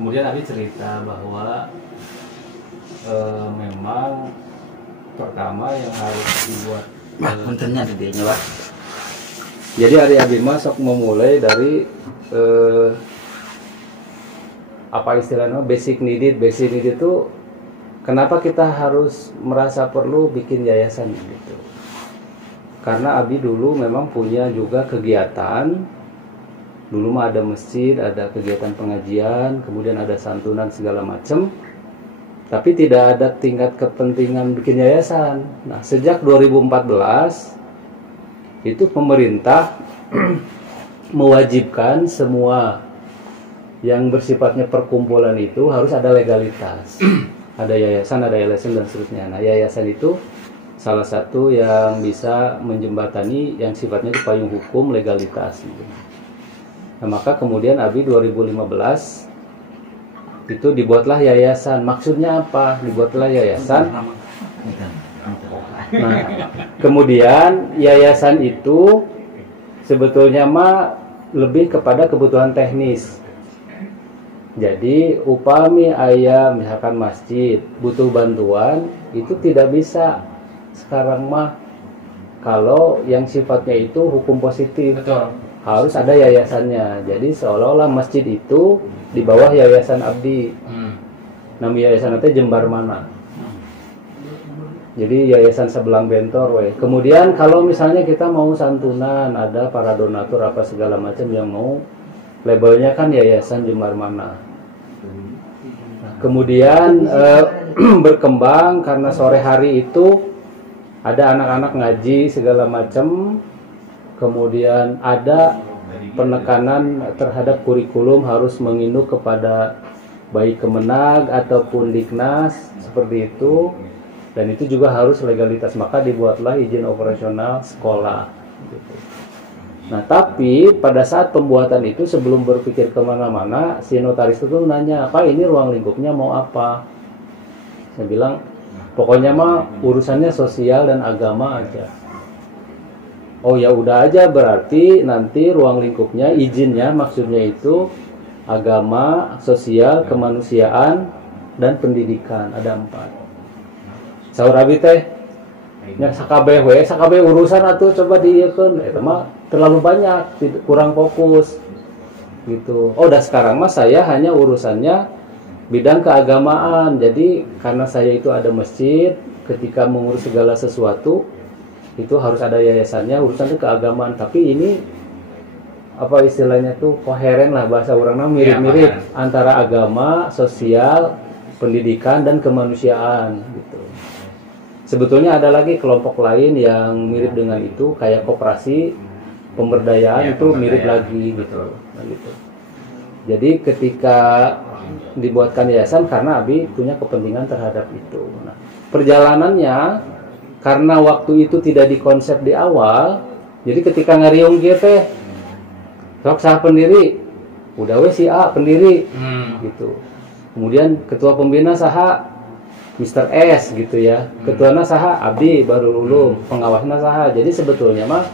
kemudian Abi cerita bahwa memang pertama yang harus dibuat kontennya di dia Pak. Jadi hari Abi masuk memulai dari apa istilahnya basic needed itu kenapa kita harus merasa perlu bikin yayasan gitu. Karena Abi dulu memang punya juga kegiatan. Dulu mah ada masjid, ada kegiatan pengajian, kemudian ada santunan segala macam. Tapi tidak ada tingkat kepentingan bikin yayasan. Nah, sejak 2014 itu pemerintah mewajibkan semua yang bersifatnya perkumpulan itu harus ada legalitas. Ada yayasan dan seterusnya. Nah, yayasan itu salah satu yang bisa menjembatani yang sifatnya itu payung hukum legalitas gitu. Nah, maka kemudian Abi 2015 itu dibuatlah yayasan. Maksudnya apa? Dibuatlah yayasan. Nah, kemudian yayasan itu sebetulnya mah lebih kepada kebutuhan teknis. Jadi upami ayah misalkan masjid butuh bantuan itu tidak bisa sekarang mah kalau yang sifatnya itu hukum positif. Betul. Harus ada yayasannya. Jadi seolah-olah masjid itu di bawah yayasan Abdi. Nama yayasan itu Jembar Mana. Jadi yayasan sebelang bentor we. Kemudian kalau misalnya kita mau santunan, ada para donatur apa segala macam yang mau labelnya kan yayasan Jembar Mana. Nah, kemudian berkembang karena sore hari itu ada anak-anak ngaji segala macam. Kemudian ada penekanan terhadap kurikulum harus menginduk kepada baik Kemenag ataupun Diknas seperti itu, dan itu juga harus legalitas, maka dibuatlah izin operasional sekolah gitu. Nah, tapi pada saat pembuatan itu sebelum berpikir kemana-mana, si notaris itu nanya, Pak ini ruang lingkupnya mau apa? Saya bilang pokoknya mah urusannya sosial dan agama aja. Oh ya udah aja, berarti nanti ruang lingkupnya izinnya maksudnya itu agama, sosial, kemanusiaan, dan pendidikan, ada 4. Saur Abi teh nya sakabeh urusan atuh coba dieukeun, eta mah terlalu banyak, kurang fokus gitu. Oh dah sekarang mah saya hanya urusannya bidang keagamaan. Jadi karena saya itu ada masjid, ketika mengurus segala sesuatu itu harus ada yayasannya, urusan itu keagamaan. Tapi ini apa istilahnya tuh koheren lah bahasa orangnya, mirip-mirip ya, antara agama, sosial, pendidikan dan kemanusiaan gitu. Sebetulnya ada lagi kelompok lain yang mirip dengan itu kayak koperasi pemberdayaan ya, itu mirip lagi gitu. Nah, gitu. Jadi ketika dibuatkan yayasan karena Abi punya kepentingan terhadap itu. Nah, perjalanannya karena waktu itu tidak dikonsep di awal, jadi ketika ngariung gitu sok sah pendiri, udah we si A pendiri gitu. Kemudian ketua pembina saha Mr. S gitu ya. Ketuana saha Abdi baru lulung, pengawasnya saha. Jadi sebetulnya mah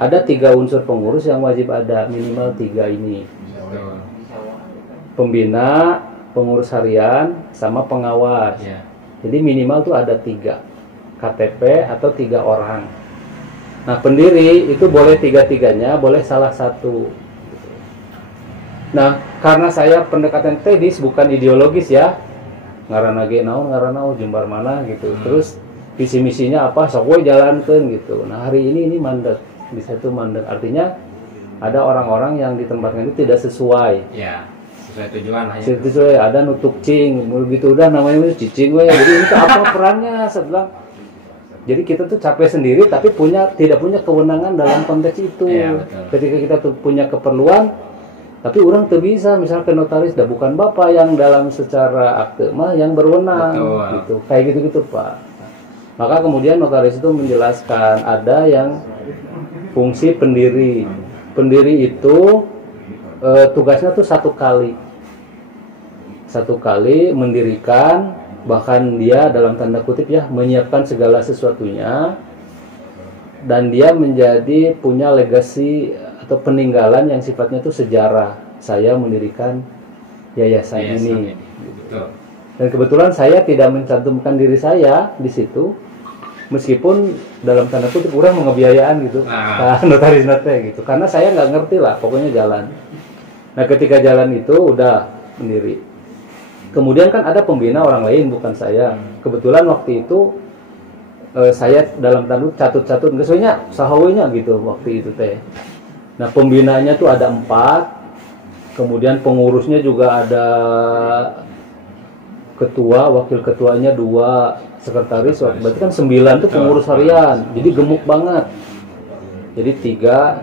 ada 3 unsur pengurus yang wajib ada, minimal 3 ini. Pembina, pengurus harian, sama pengawas. Jadi minimal tuh ada 3 KTP atau 3 orang. Nah pendiri itu boleh 3-3-nya, boleh salah satu. Nah karena saya pendekatan teknis bukan ideologis ya, ngaranna ge naon Jembar Mana gitu. Terus visi misinya apa, sok we jalankeun gitu. Nah hari ini mandek, bisa itu mandek, artinya ada orang-orang yang ditempatkan itu tidak sesuai. Ya, sesuai tujuan hanya. Sesuai, ada nutuk cing, begitu udah namanya cicing we. Jadi itu apa perannya sebelah. Jadi kita tuh capek sendiri tapi tidak punya kewenangan dalam konteks itu. Ya, ketika kita tuh punya keperluan tapi orang tuh bisa, misalnya ke notaris dah bukan bapak yang dalam secara akte mah yang berwenang. Betul. Gitu. Kayak gitu-gitu Pak. Maka kemudian notaris itu menjelaskan ada yang fungsi pendiri. Pendiri itu tugasnya tuh 1 kali. 1 kali mendirikan, bahkan dia dalam tanda kutip ya menyiapkan segala sesuatunya, dan dia menjadi punya legasi atau peninggalan yang sifatnya itu sejarah. Saya mendirikan yayasan Yayasan ini. Betul. Dan kebetulan saya tidak mencantumkan diri saya di situ, meskipun dalam tanda kutip orang mau ngebiayaan gitu, notaris gitu, karena saya nggak ngerti lah, pokoknya jalan. Nah ketika jalan itu udah sendiri. Kemudian kan ada pembina orang lain bukan saya. Kebetulan waktu itu saya dalam tanda catut-catut nggak sebenarnya sahawanya gitu waktu itu teh. Nah pembinanya tuh ada 4, kemudian pengurusnya juga ada ketua, wakil ketuanya 2, sekretaris, berarti kan 9 tuh pengurus harian, jadi gemuk banget. Jadi 3,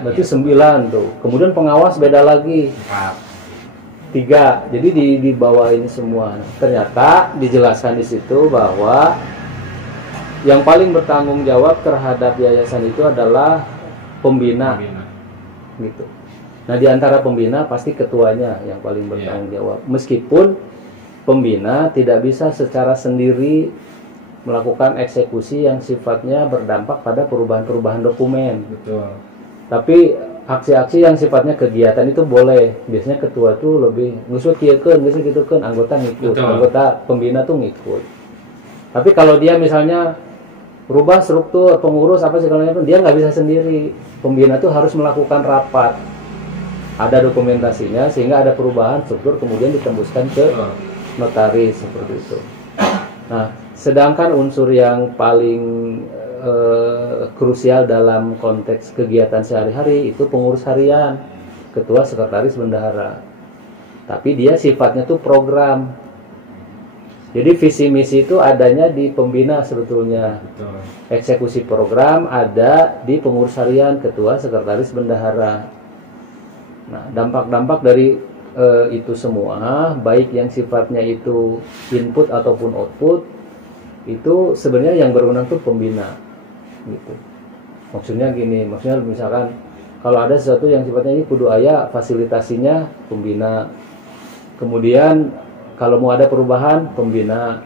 berarti 9 tuh. Kemudian pengawas beda lagi, 3. Jadi di bawah ini semua. Ternyata dijelaskan di situ bahwa yang paling bertanggung jawab terhadap yayasan itu adalah pembina. Gitu. Nah, di antara pembina pasti ketuanya yang paling bertanggung jawab. Meskipun pembina tidak bisa secara sendiri melakukan eksekusi yang sifatnya berdampak pada perubahan-perubahan dokumen. Betul. Tapi aksi-aksi yang sifatnya kegiatan itu boleh. Biasanya ketua tuh lebih ngusut kieukeun, ngusut gitu kan, anggota ngikut. Betul. Anggota pembina tuh ngikut. Tapi kalau dia misalnya rubah struktur pengurus apa segala macam, dia nggak bisa sendiri. Pembina tuh harus melakukan rapat. Ada dokumentasinya sehingga ada perubahan struktur kemudian ditembuskan ke notaris seperti itu. Nah, sedangkan unsur yang paling krusial dalam konteks kegiatan sehari-hari itu pengurus harian, ketua, sekretaris, bendahara. Tapi dia sifatnya tuh program. Jadi visi misi itu adanya di pembina sebetulnya. Betul. Eksekusi program ada di pengurus harian, ketua, sekretaris, bendahara. Nah, dampak-dampak dari itu semua, baik yang sifatnya itu input ataupun output, itu sebenarnya yang berwenang tuh pembina, gitu. Maksudnya gini, maksudnya misalkan kalau ada sesuatu yang sifatnya ini kudu aya fasilitasinya pembina. Kemudian kalau mau ada perubahan pembina.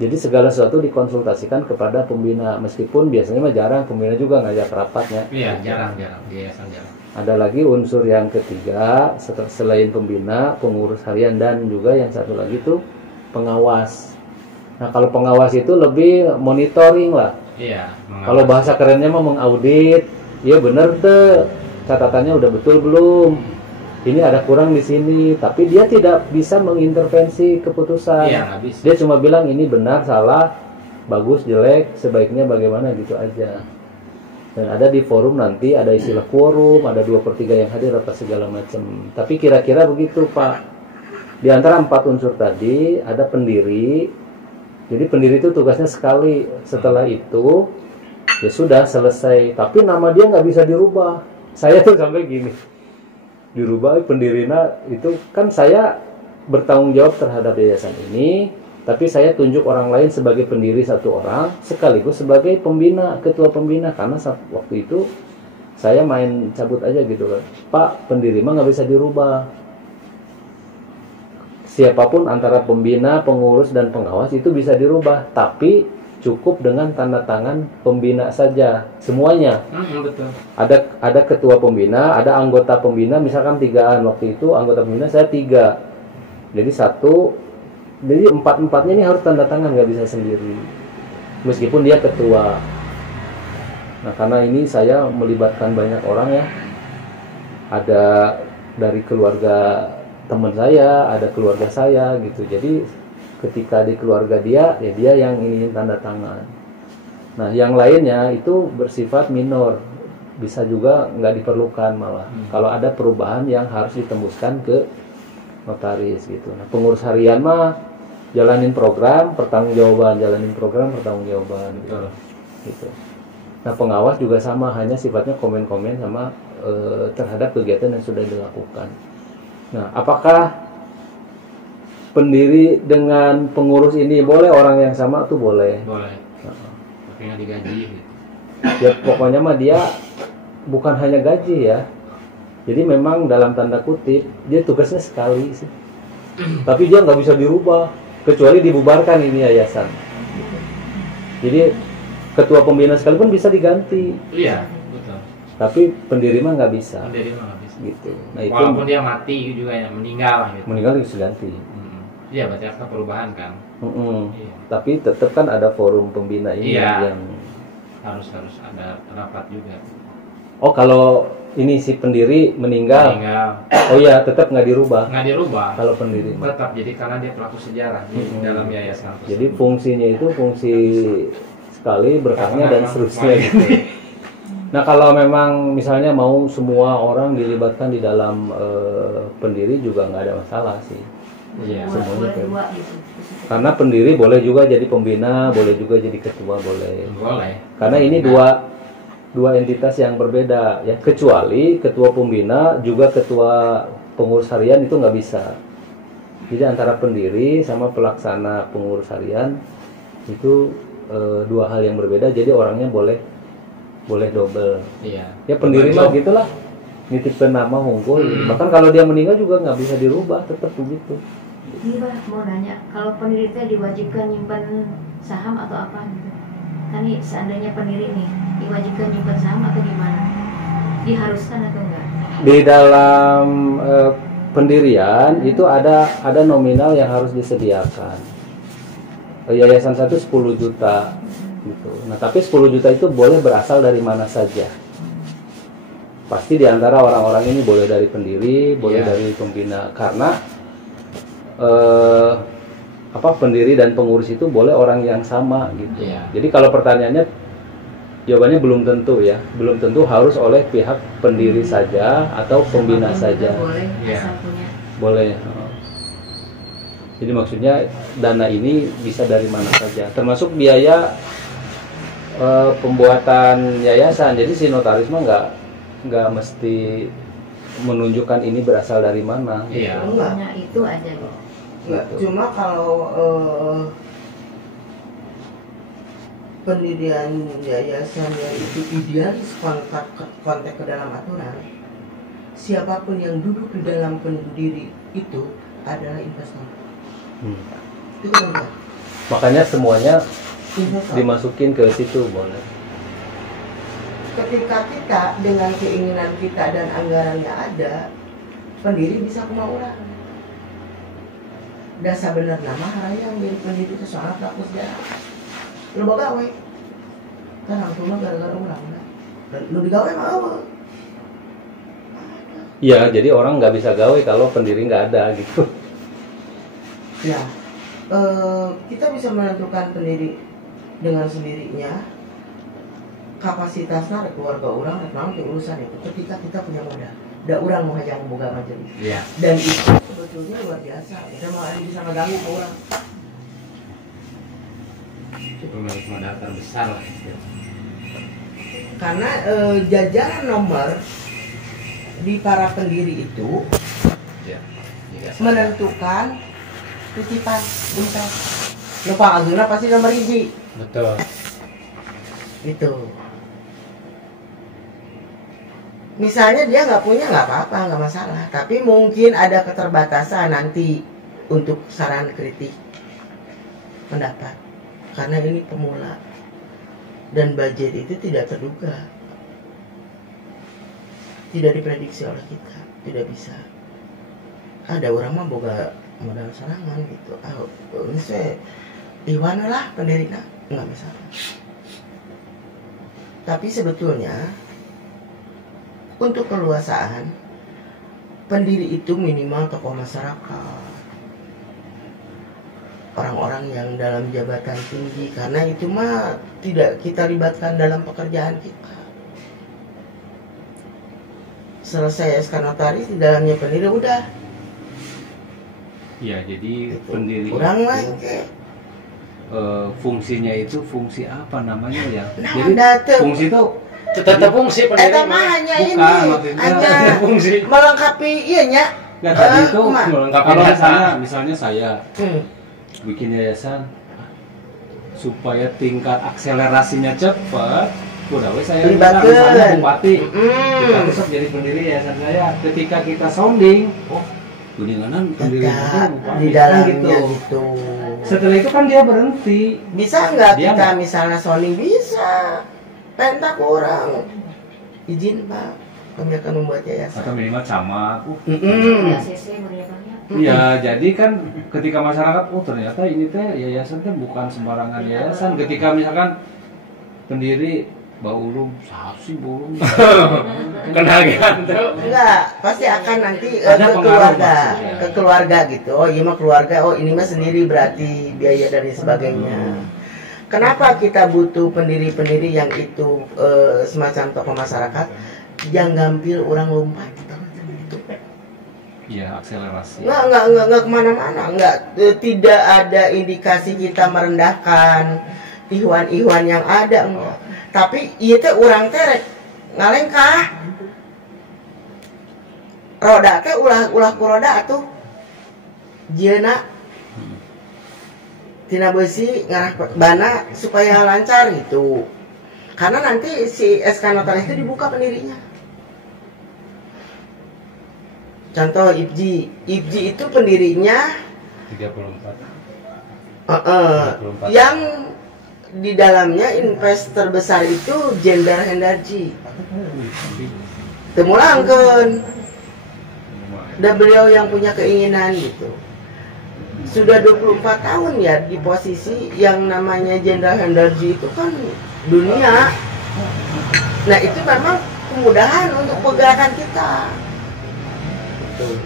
Jadi segala sesuatu dikonsultasikan kepada pembina, meskipun biasanya mah jarang pembina juga ngajak rapatnya. Iya, jarang, biasa jarang. Ada lagi unsur yang ketiga selain pembina, pengurus harian, dan juga yang satu lagi tuh pengawas. Nah kalau pengawas itu lebih monitoring lah. Iya. Kalau bahasa kerennya mah mengaudit. Iya bener tuh, catatannya udah betul belum? Ini ada kurang di sini. Tapi dia tidak bisa mengintervensi keputusan. Iya, nggak bisa. Dia cuma bilang ini benar, salah, bagus, jelek, sebaiknya bagaimana gitu aja. Dan ada di forum nanti ada istilah quorum, ada 2/3 yang hadir apa segala macam. Tapi kira-kira begitu Pak. Di antara 4 unsur tadi ada pendiri. Jadi pendiri itu tugasnya sekali. Setelah itu ya sudah selesai. Tapi nama dia nggak bisa dirubah. Saya tuh sampai gini, dirubah pendirina itu kan saya bertanggung jawab terhadap yayasan ini. Tapi saya tunjuk orang lain sebagai pendiri 1 orang, sekaligus sebagai pembina, ketua pembina. Karena waktu itu saya main cabut aja gitu kan. Pak, pendiri mah nggak bisa dirubah. Siapapun antara pembina, pengurus, dan pengawas itu bisa dirubah. Tapi cukup dengan tanda tangan pembina saja, semuanya. Betul. Ada ketua pembina, ada anggota pembina, misalkan 3-an. Waktu itu anggota pembina saya 3. Jadi 1. Jadi 4-4-nya ini harus tanda tangan, nggak bisa sendiri, meskipun dia ketua. Nah karena ini saya melibatkan banyak orang ya, ada dari keluarga teman saya, ada keluarga saya gitu. Jadi ketika di keluarga dia, ya dia yang ingin tanda tangan. Nah yang lainnya itu bersifat minor, bisa juga nggak diperlukan malah. Kalau ada perubahan yang harus ditembuskan ke notaris gitu. Nah, pengurus harian mah jalanin program pertanggungjawaban, gitu. Nah, pengawas juga sama, hanya sifatnya komen-komen sama terhadap kegiatan yang sudah dilakukan. Nah, apakah pendiri dengan pengurus ini boleh orang yang sama? Tuh boleh. Boleh. Tapi nggak digaji. Gitu. Ya pokoknya mah dia bukan hanya gaji ya. Jadi memang dalam tanda kutip dia tugasnya sekali sih. Tapi dia nggak bisa dirubah kecuali dibubarkan ini yayasan. Jadi ketua pembina sekalipun bisa diganti. Iya, betul. Tapi pendiri mah nggak bisa. Pendiri mah nggak bisa. gitu. Nah itu Walaupun dia mati juga ya, meninggal gitu. meninggal harus diganti. Iya, berarti akta perubahan kan. Iya. Tapi tetap kan ada forum pembina ini Iya. yang Harus ada rapat juga. oh kalau ini si pendiri meninggal, oh ya tetap nggak dirubah Nggak dirubah. kalau pendiri mah. Tetap, jadi karena dia pelaku sejarah di dalam yayasan tersebut. Jadi fungsinya itu fungsi sekali berkahnya dan seterusnya. Gitu. Nah kalau memang misalnya mau semua orang dilibatkan di dalam pendiri juga nggak ada masalah sih. Iya. Semuanya kan. Dua gitu. Karena pendiri boleh juga jadi pembina, boleh juga jadi ketua, boleh. Boleh. Karena ini dua entitas yang berbeda ya, kecuali ketua pembina juga ketua pengurus harian itu nggak bisa. Jadi antara pendiri sama pelaksana pengurus harian itu dua hal yang berbeda. Jadi orangnya boleh double. Iya. Ya pendiri mah gitulah, nitipkan nama hungkul. Bahkan kalau dia meninggal juga nggak bisa dirubah, tetap begitu. Ini Bah, mau nanya, kalau pendiri itu diwajibkan nyimpan saham atau apa gitu? Kan nih, seandainya pendiri nih diwajibkan nyimpan saham atau gimana? Diharuskan atau enggak? Di dalam pendirian itu ada nominal yang harus disediakan. Yayasan satu 10 juta gitu. Nah, tapi 10 juta itu boleh berasal dari mana saja. Pasti di antara orang-orang ini boleh dari pendiri, boleh dari pembina, karena pendiri dan pengurus itu boleh orang yang sama gitu. Iya. Jadi kalau pertanyaannya jawabannya belum tentu ya, belum tentu harus oleh pihak pendiri saja atau pembina Siapapun saja. juga boleh, Iya. asal punya. Boleh. Jadi maksudnya dana ini bisa dari mana saja, termasuk biaya pembuatan yayasan. Jadi si notaris mah nggak mesti menunjukkan ini berasal dari mana. Iya. Pokoknya itu aja gitu. Enggak, cuma kalau pendirian yayasan yang itu idealis kontak ke dalam aturan, siapapun yang duduk di dalam pendiri itu adalah investor. Itu kan? Makanya semuanya Investor. dimasukin ke situ boleh. Ketika kita dengan keinginan kita dan anggarannya ada, pendiri bisa kemauan. Dasar bener nama hayang jadi pendiri itu sangat laku sejarah. Lu gawe, kan langsung gara-gara orang. Dan lu digawe mau. Iya, jadi orang nggak bisa gawe kalau pendiri nggak ada gitu. Ya, kita bisa menentukan pendiri dengan sendirinya. Kapasitasnya keluarga orang, nanti urusan itu. Ketika kita punya modal, ada orang mau hajang boga majelis. Iya. Dan itu sebetulnya luar biasa. Kita mau ada bisa ngeganggu ke orang. Itu modal terbesar lah. Karena jajaran nomor di para pendiri itu Iya. menentukan titipan invest. Lupa aguna pasti nomor hiji. Betul. Itu. Misalnya dia nggak punya nggak apa-apa, nggak masalah. Tapi mungkin ada keterbatasan nanti untuk saran kritik pendapat. Karena ini pemula dan budget itu tidak terduga, tidak diprediksi oleh kita, tidak bisa. Ada orang mah boga modal serangan gitu. Ini saya Iwan lah pendirinya nggak masalah. Tapi sebetulnya untuk keluasaan pendiri itu minimal tokoh masyarakat, orang-orang yang dalam jabatan tinggi, karena itu mah tidak kita libatkan dalam pekerjaan kita. Selesai SK notaris di dalamnya pendiri udah. Iya, jadi Gitu. pendiri Kurang itu, lah. fungsinya itu fungsi apa namanya ya? Nah, Jadi dateng. fungsi itu Tetap fungsi pendiri. Eta mah hanya bukan, ini, maksudnya hanya fungsi. melengkapi iya nya. nggak tadi itu Kumaha? Melengkapi kalau data. misalnya saya bikin yayasan supaya tingkat akselerasinya cepat, udah wes saya minta Libatkeun. misalnya bupati, bupati sok jadi pendiri yayasan saya. Ketika kita sounding, oh geninganan pendiri itu Dekat bupati di kan dalamnya gitu. gitu. Setelah itu kan dia berhenti. Bisa nggak Dia kita nggak- misalnya sounding bisa? Pentak orang izin pak kami akan membuat yayasan. Atau minimal camat. ACC meriakannya. Iya, jadi kan ketika masyarakat, oh ternyata ini teh yayasan teh bukan sembarangan yayasan. Ketika misalkan pendiri Bau Ulum, sih Bau Ulum. Kenal gitu. Enggak, pasti akan nanti Ada ke pengaruh keluarga, maksudnya. ke keluarga gitu. Oh iya mah keluarga, oh ini mah sendiri berarti biaya dan sebagainya. Kenapa kita butuh pendiri-pendiri yang itu semacam tokoh masyarakat yang gampil orang lompat gitu. Iya, akselerasi. Nggak kemana-mana, tidak ada indikasi kita merendahkan ikhwan-ikhwan yang ada, enggak. Tapi iya teh urang teh rek ngalengkah roda teh ulah ku roda atuh jieuna tina besi ngarah bana supaya lancar gitu. Karena nanti si SK notaris itu dibuka pendirinya. Contoh IPJI itu pendirinya 34. yang di dalamnya investor besar itu Jendar Hendarji. Temulangkeun. Dan beliau yang punya keinginan gitu. Sudah 24 tahun ya di posisi yang namanya Jendar Hendarji itu kan dunia. Nah itu memang kemudahan untuk pergerakan kita. Gitu.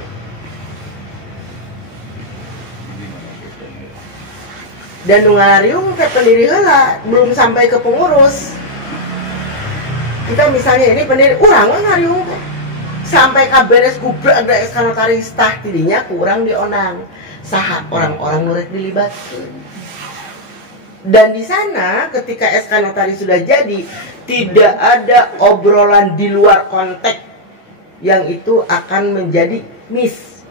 Dan nungariung ke pendiri heula belum sampai ke pengurus. Kita misalnya ini pendiri urang ngariung sampai ka beres gubrak ada SK notaris tah tidinya kurang dionang saha orang-orang murid dilibatkan. Dan di sana ketika SK notaris sudah jadi tidak ada obrolan di luar konteks yang itu akan menjadi miss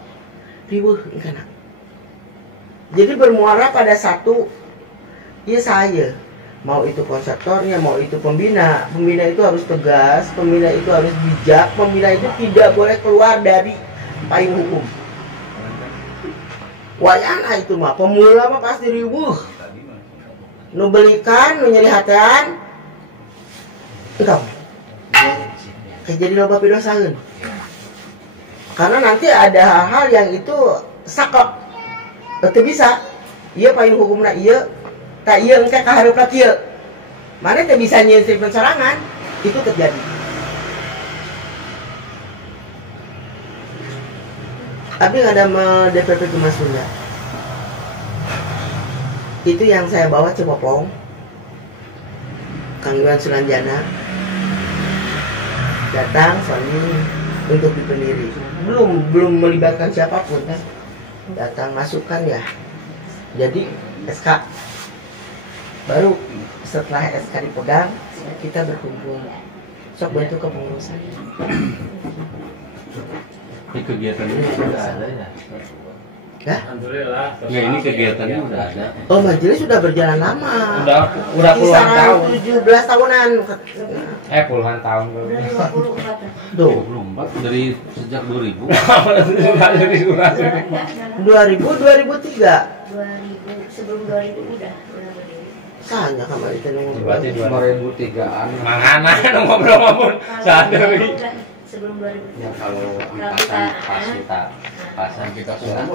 riweuh kana. Jadi bermuara pada satu, ya saya mau itu konseptornya, mau itu pembina itu harus tegas, pembina itu harus bijak, pembina itu tidak boleh keluar dari payung hukum. Wayana itu mah pemula mah pasti riweuh. Nu belikan, nu nyeri hatian, engkau. Jadi loba pidosaeun. Karena nanti ada hal-hal yang itu sakok. Teu bisa. Ieu payung hukumna ieu, tak ieu engke kahareup kieu. Mana teu bisa nyieun pensorangan, itu terjadi. Abi ada DPP Gemas Sunda. Itu yang saya bawa Cepopong, Kang Iwan Sulanjana datang suami untuk dipendiri. Belum melibatkan siapapun kan. Datang masukkan ya. Jadi SK baru setelah SK dipegang kita berkumpul. Sok bantu kepengurusan. Ini kegiatannya sudah ada ya? Ya? Alhamdulillah. Ya ini kegiatannya udah ada. Oh majelis sudah berjalan lama. Udah puluhan tahun. 17 tahunan. Puluhan tahun. Udah 24 Tuh. 24 dari sejak 2000. 2000 2003. 2000 sebelum 2000 udah berdiri. Sanya kamar itu nunggu. Berarti 2003-an. Mangana ngobrol-ngobrol sadari. Sebelum 2000. Ya kalau angkatan pasan kita sudah.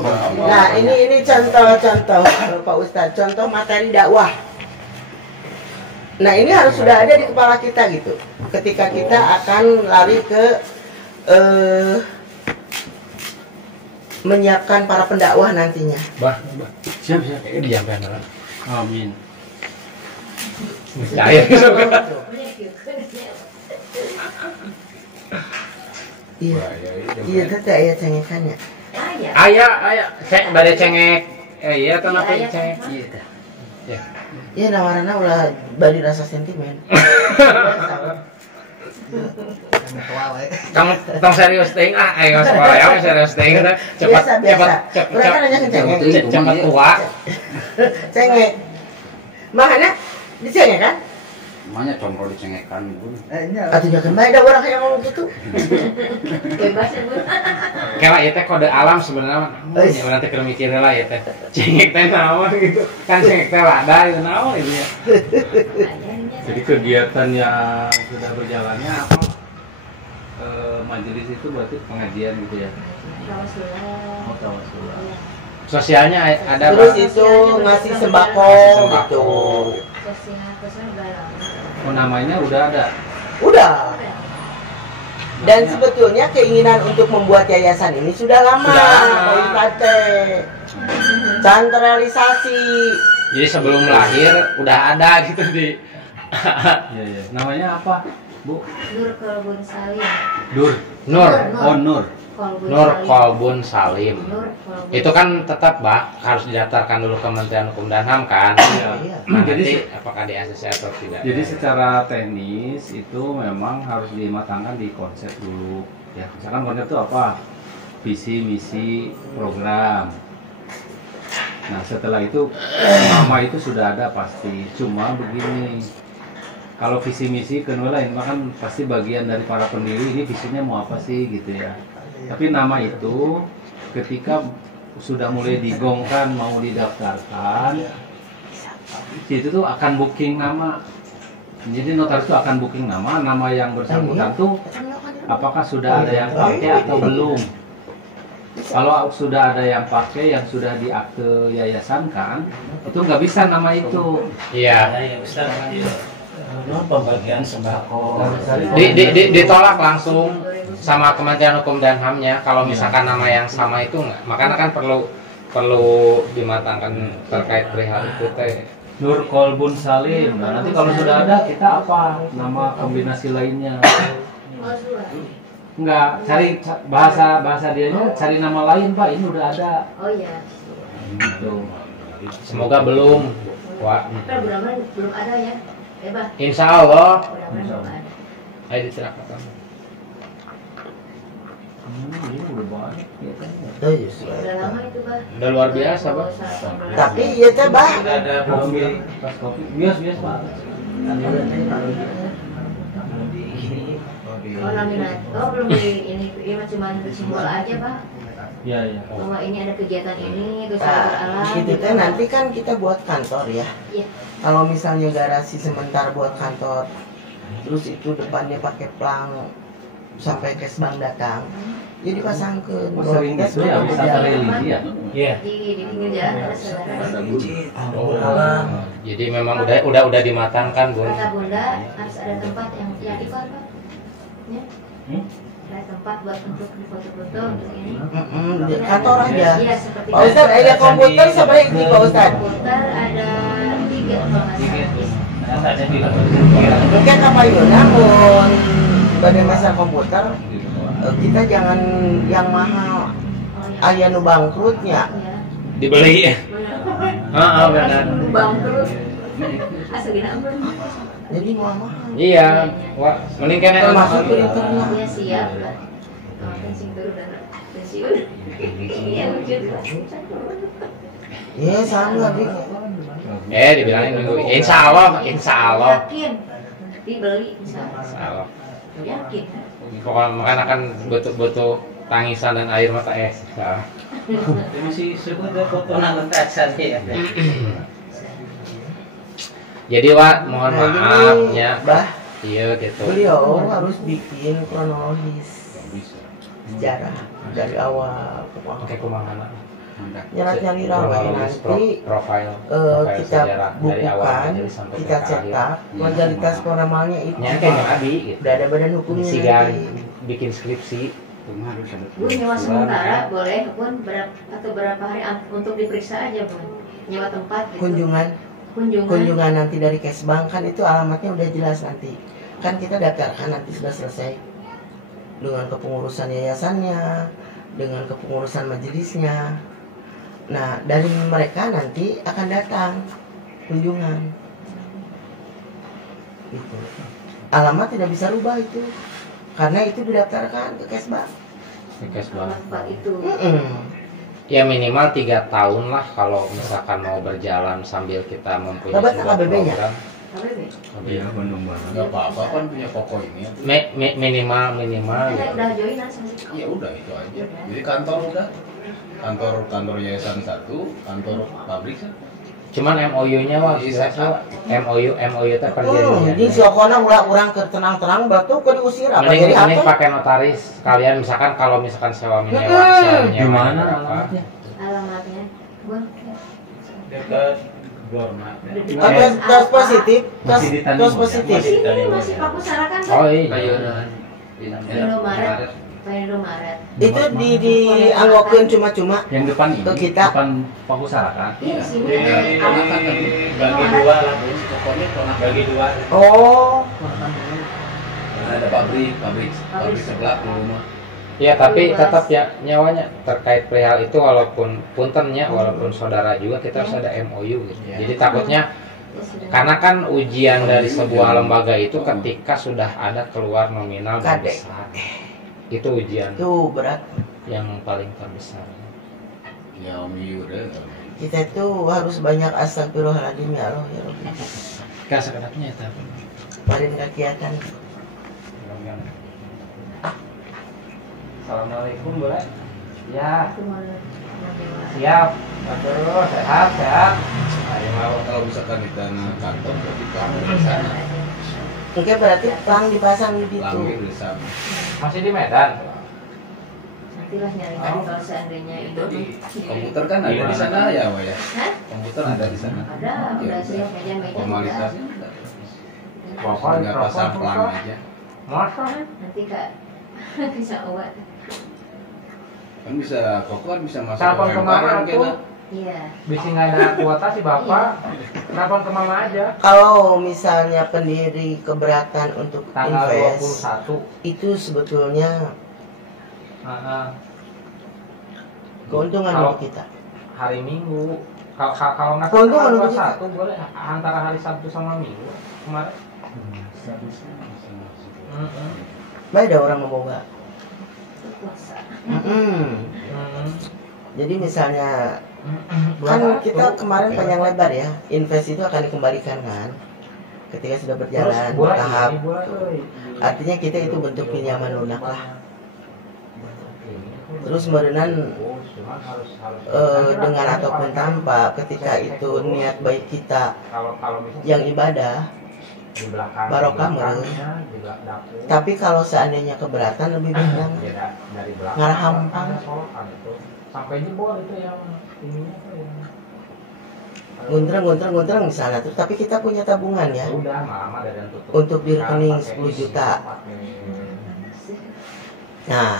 Nah ini contoh Pak Ustadz, contoh materi dakwah. Nah ini harus sudah ada di kepala kita gitu. Ketika kita akan lari ke menyiapkan para pendakwah nantinya. Siap. Diam kamera. Amin. Saya Iya tete ayat cengekannya. Ayah. Aya, cek bade cengek. Iya atau apa cengek? Iya dah. Ya. Iya nawarana ulah bari rasa sentimen. Tong serius ting ayo sekolah ya serius ting cepat Mereka nanya cengek. cepat tua. Cengek. Makanya dicengek kan? Namanya contoh dicengekkan bun. Atuh jangan bae da urang yang ngomong gitu. Bebas ya, Bu. Kela ieu teh kode alam sebenarnya. Ya nanti keur mikir lah ieu teh. Cengek teh naon gitu. Kan cengek teh lada itu naon itu ya. Ayahnya. Jadi kegiatan yang sudah berjalannya apa? majelis itu berarti pengajian gitu ya? Tawasulah. Oh, tawasulah. Iya. Sosialnya ada Terus Pak? itu ngasih sembako gitu. Sosial udah lama. Oh, namanya udah ada. Udah. Dan sebetulnya keinginan untuk membuat yayasan ini sudah lama. Sudah lama. Pak Ustadz teh. Centralisasi. Jadi sebelum lahir udah ada gitu di. Iya, iya. Namanya apa, Bu? Nur Kolbun Salim. Nur. Nur. Oh, Nur. Kolbun Nur Salim. Kolbun Salim. Nur Kolbun Itu kan tetap Pak harus didaftarkan dulu Kementerian Hukum dan HAM kan. Iya. Nah, Jadi nanti apakah di ACC atau tidak? Jadi secara teknis itu memang harus dimatangkan di konsep dulu. Ya, misalkan konsep itu apa? Visi, misi, program. Nah, setelah itu nama itu sudah ada pasti. Cuma begini, kalau visi misi kedua lain, kan pasti bagian dari para pendiri ini visinya mau apa sih gitu ya. Tapi nama itu ketika sudah mulai digongkan mau didaftarkan, itu tuh akan booking nama. Jadi notaris itu akan booking nama yang bersangkutan tuh apakah sudah ada yang pakai atau belum. Kalau sudah ada yang pakai yang sudah di akte yayasan kan, itu nggak bisa nama itu. Iya. Pembagian sembako. Ditolak langsung sama Kementerian Hukum dan HAM-nya kalau misalkan nama yang sama itu enggak. Makanya kan perlu dimatangkan terkait perihal itu teh. Nur Kolbun Salim. Nah, nanti kalau sudah ada kita apa nama kombinasi lainnya? Enggak, cari bahasa dianya cari nama lain Pak. Ini udah ada. Oh iya. Gitu. Semoga belum. Wah, Mudah-mudahan belum ada ya. Bah. insya Allah. Mudah-mudahan belum ada. Ayo diserahkan. Ini udah banyak ya kan. Udah lama itu, Bah. Udah luar biasa, Pak. Tapi iya teh bah. Ada mobil. Pas kopi, bias Pak. Oh, laminat. Oh, belum ini cuma simbol aja, Pak. Iya, iya. Bahwa ini ada kegiatan ini, terus Nah, alam. gitu teh nanti kan kita buat kantor ya. Iya. Kalau misalnya garasi sementara buat kantor, terus itu depannya pakai plang sampai kesbang datang, jadi pasangkeun. Oh, sering gitu ya, wisata religi ya? Iya. Di pinggir jalan ada saudara. Jadi memang udah dimatangkan, Bun. Kata Bunda harus ada tempat yang ikut, Pak. Ya. Ada tempat buat untuk foto-foto untuk ini. Di kantor aja. Iya, seperti Pak Ustadz ada komputer sebenarnya ini Pak Ustadz. komputer ada 3 kalau nggak salah. Mungkin apa yuk, namun pada masa komputer kita jangan yang mahal. Oh, ya. Aya nu bangkrutnya. Iya. Dibeli. Heeh, benar. Bangkrut. Asli ampun. Jadi mahal. Iya. Wah, mending kene Termasuk printernya. Iya siap, Pak. Kalau pensiun baru dan pensiun. Iya wujud. Iya sama Dik. dibilangin minggu. Insya Allah. Yakin dibeli Insya bisa. Allah. Yakin. Pokoknya makan akan butuh tangisan dan air mata insya Allah. Masih sebut foto nangentasan ya. Jadi Wak, mohon Nah, maaf ini, ya. Bah, Iya gitu. beliau harus bikin kronologis sejarah dari awal ke bawah. Oke, kumaha Nyerat-nyari rawe nanti profil kita sejarah dari awal bukukan, jadi sampai kita ke akhir. cetak legalitas formalnya itu. Nya kayak Abi gitu. Udah ada badan hukumnya Sigan nanti. bikin skripsi. Bu nyewa sementara boleh pun berapa hari untuk diperiksa aja Bu. Nyewa tempat gitu. Kunjungan nanti dari Kesbang kan itu alamatnya udah jelas nanti. Kan kita daftarkan nanti sudah selesai dengan kepengurusan yayasannya, dengan kepengurusan majelisnya. Nah, dari mereka nanti akan datang kunjungan. Gitu. Alamat tidak bisa rubah itu. Karena itu didaftarkan ke Kesbang. Tempat itu. Ya minimal 3 tahun lah kalau misalkan mau berjalan sambil kita mempunyai Dapat sebuah KBB-nya? program. KBB. Iya, Bandung banget. Enggak apa-apa kan punya pokok ini. Minimal Udah join masih. Ya udah itu aja. Jadi kantor udah. Kantor yayasan 1, kantor pabrik 1. Cuman MOU-nya wah MOU teh perjanjian. Di sokona ulah urang ke tenang-tenang batu ke diusir apa Mending jadi mending apa? pakai notaris kalian misalkan kalau misalkan sewa menyewa Gimana berapa? alamatnya? Alamatnya gua Dekat Gormat. Tes positif, Masih di Tanjung tes positif. masih Pak Pusara kan? Oh iya. Bayunan. Indomaret. Pak Indomaret. Itu dianggokeun cuma-cuma Yang depan ini, Ke kita. depan Pak Pusara kan? Iya di sini. Bagi dua lah, Bu. Pokoknya pernah bagi dua. Oh, Ada pabrik sebelah rumah. Ya tapi tetap ya nyawanya terkait perihal itu walaupun puntennya walaupun saudara juga kita harus ada MOU gitu. Jadi takutnya karena kan ujian dari sebuah lembaga itu ketika sudah ada keluar nominal dan Kade. besar. Itu ujian tuh berat. yang paling terbesar. Ya Om Yura. Kita tuh harus banyak astagfirullahaladzim ya Allah ya Rabbi. Kasakannya itu. Paling kegiatan. Assalamualaikum boleh? Ya, siap. Aduh, sehat. Ayo mau. Kalau misalkan di tanah kantor berarti pelang di sana. Oke berarti pelang dipasang di situ. Pelang di sana. Masih di Medan. Nantilah nyari tadi kalau seandainya itu. Komputer kan ada di sana ya, Wak ya. Hah? Komputer ada di sana. Ada, udah siap meja Formalitasnya udah. udah. Tinggal pasang pelang aja. Masa? Nanti Kak bisa uat. Kan bisa, kok kan bisa masuk Telepon ke mama UMKM aku. kita. Iya. Bisa nggak ada kuota sih bapak. Telepon ke mama aja. Kalau misalnya pendiri keberatan untuk Tanggal invest 21. itu sebetulnya keuntungan Kalau- untuk kita. Hari Minggu. Kalau nggak Keuntungan salah untuk tanggal kita. 21 boleh antara hari Sabtu sama Minggu kemarin. Baik ada orang membawa. Puasa. Jadi misalnya kan kita kemarin panjang lebar ya, invest itu akan dikembalikan kan ketika sudah berjalan bertahap. Artinya kita itu bentuk pinjaman lunak lah. Terus merenan dengan ataupun tanpa, ketika itu niat baik kita yang ibadah di belakang barokah di meureun. belakangnya, di dapur. Tapi kalau seandainya keberatan lebih baik yang Beda dari belakang. Ngarah hampang. Ada solokan itu. Sampai jebol itu yang ininya tuh yang nguntreng misalnya tuh, tapi kita punya tabungan ya udah lama dari yang tutup. untuk di rekening 10 juta. Nah,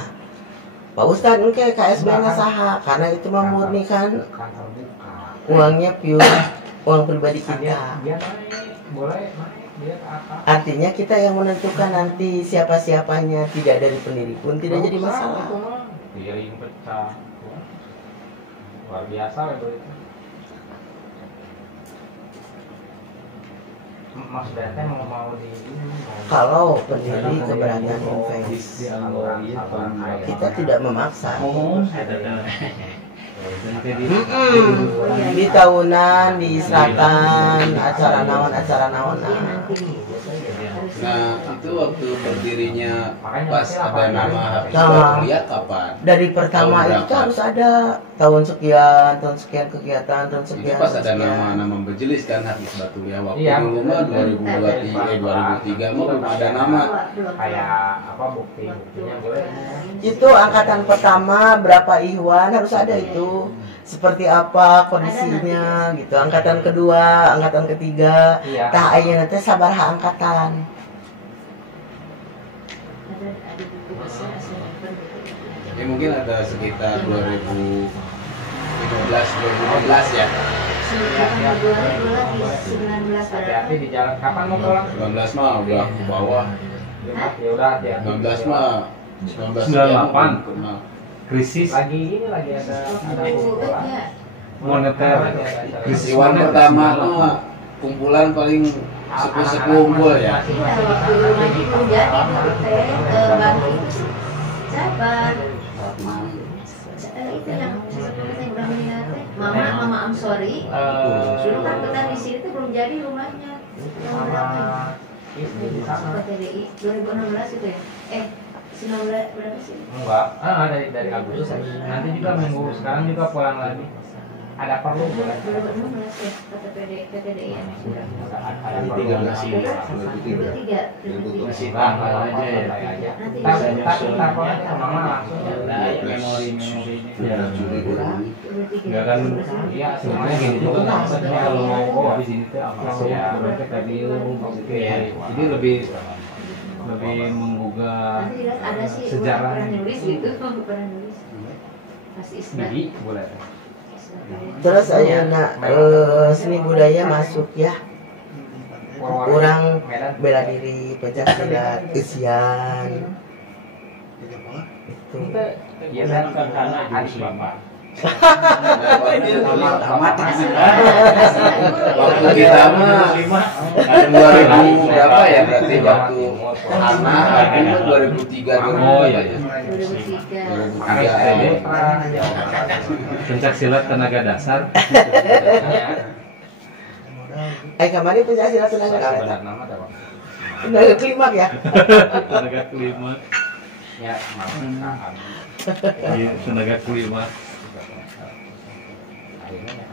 Pak Ustadz mungkin KSB nya saha karena itu murni kan Kan terbuka. uangnya pure uang pribadi Dia, kita. dia naik, boleh naik dia ke atas. Artinya kita yang menentukan nanti siapa-siapanya, tidak dari pendiri pun tidak jadi Nggak usah, masalah. itu mah. Piring pecah. Luar biasa itu. Mas Dante mau di ini, mau Kalau pendiri keberatan invest, kita tidak memaksa. Di tahunan, di selatan, acara naon. Nah, itu waktu berdirinya pas ada nama Habis Nah. Lihat kapan? Dari pertama Tahun itu berapa? harus ada tahun sekian kegiatan, tahun Itu sekian. pas ada nama berjelis kan Habis Batulia waktu Iya. dulu mah 2003 mah belum ada nama. kayak apa buktinya boleh. Itu angkatan pertama berapa ihwan harus ada itu. Seperti apa kondisinya gitu. Angkatan kedua, angkatan ketiga, Iya. tah ayeuna teh sabaraha angkatan. Ada buku besar asli nyimpen. Ya mungkin ada sekitar 2015 ya. 19 Hati-hati di jalan. Kapan mau pulang? 19 mah udah ke bawah. Ya udah hati-hati. 19 mah 19 98. Kenal. Krisis Lagi ada ya. moneter. krisis Iwan pertama mah kumpulan paling sekumpul ya. Iya, waktu rumahnya belum jadi dulu teh bangku itu sabar. Itu yang sebelumnya udah meninggal teh. Mama I'm sorry. Dulu kan petani di sini tuh belum jadi rumahnya. Tahun berapa ya? istri di sana. PTDI 2016 itu ya? 19 berapa sih? Enggak, dari Agustus. Nanti juga minggu sekarang juga pulang lagi. ada perlu boleh. belum ya kata PTDIN sudah. Ada Ini perlu 13 masih tambah aja ya. Tapi taruhnya sama langsung ada memori-memori ini. Ya. Enggak kan Iya, semuanya gini juga maksudnya kalau mau oh habis ini teh apa Ya. berarti tadi Oke, ya. jadi lebih menggugah Nanti dilihat ada sih sejarah. pernah nulis gitu, pernah nulis. Masih istilah. Jadi boleh. Terus ayeuna seni budaya masuk ya. Kurang bela diri, pencak silat, isian. Itu. Ya kan karena adik bapak. Tamat. Waktu kita mah 2000 berapa ya berarti waktu anak lagi itu 2003 Oh iya. 2003. Pencak silat tenaga dasar. Kemarin pencak silat tenaga dasar. Benar nama apa? Tenaga klimak ya. Tenaga kelima. Ya, maaf. Iya, tenaga kelima. Akhirnya ya.